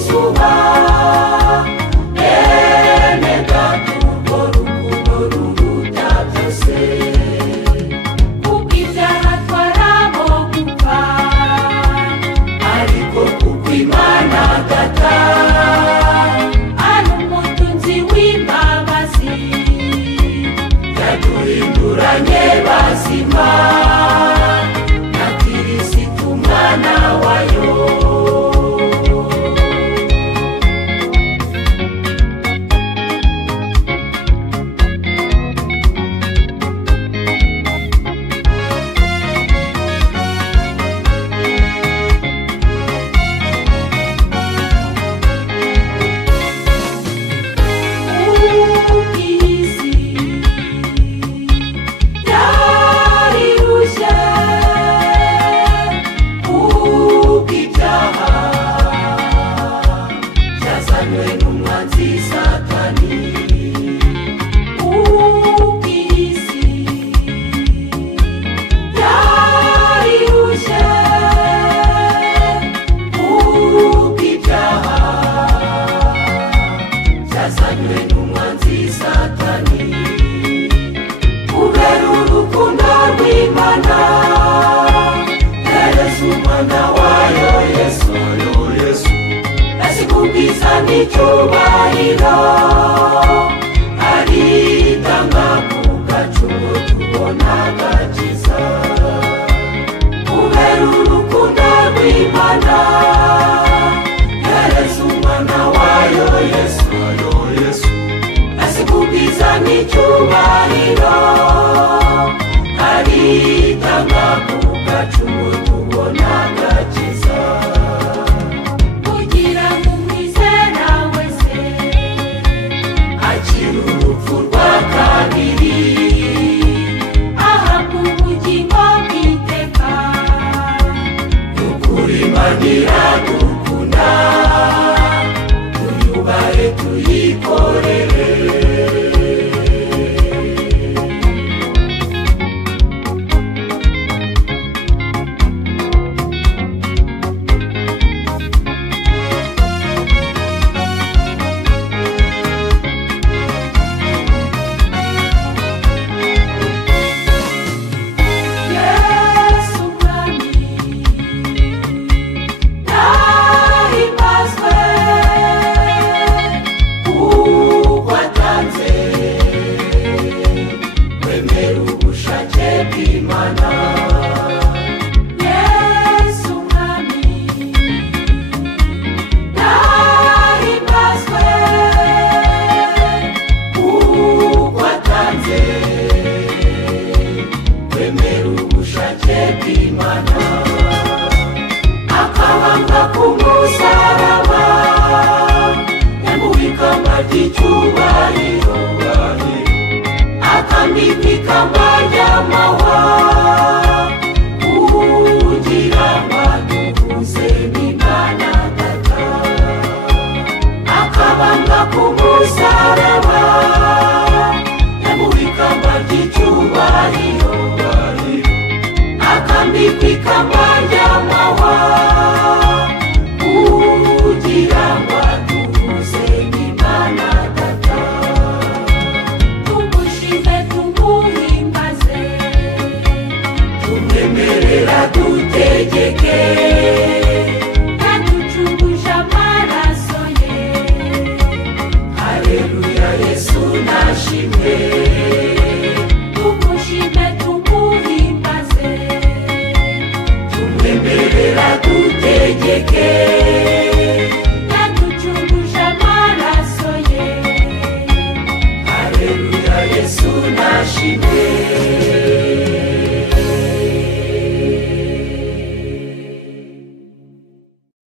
izuba bene data urwo rukundo ruruta byose kubw'ibyaha twarabo gupfa ariko kuko Imana data ari umutunzi w'imbabazi yaduhinduranye bazima na Kristo umwana wayo. Icyubahiro aritanga ku gaciro tubona agakiza kubera urukundo rw'Imana yereza umwana wayo Yesu asikubwiza n'icyubahiro aritanga ku gaciro tubona agakiza urupfu rwa kabiri ahabwa ubugingo bw'iteka n'ukuri Imana iradukunda tuyubahe tuyikorere. Akabanga kumusaraba yamubikamba ry'icyubahiro akambika ikamba ry'amahwa kugira ngo aduhuze n'Imana data. Akabanga kumusaraba yamubikamba ry'icyubahiro akambika ikamba ry'amahwa kugira ngo aduhuze n'Imana data. Tumushime tumuhimbaze tumwemerera dutegeke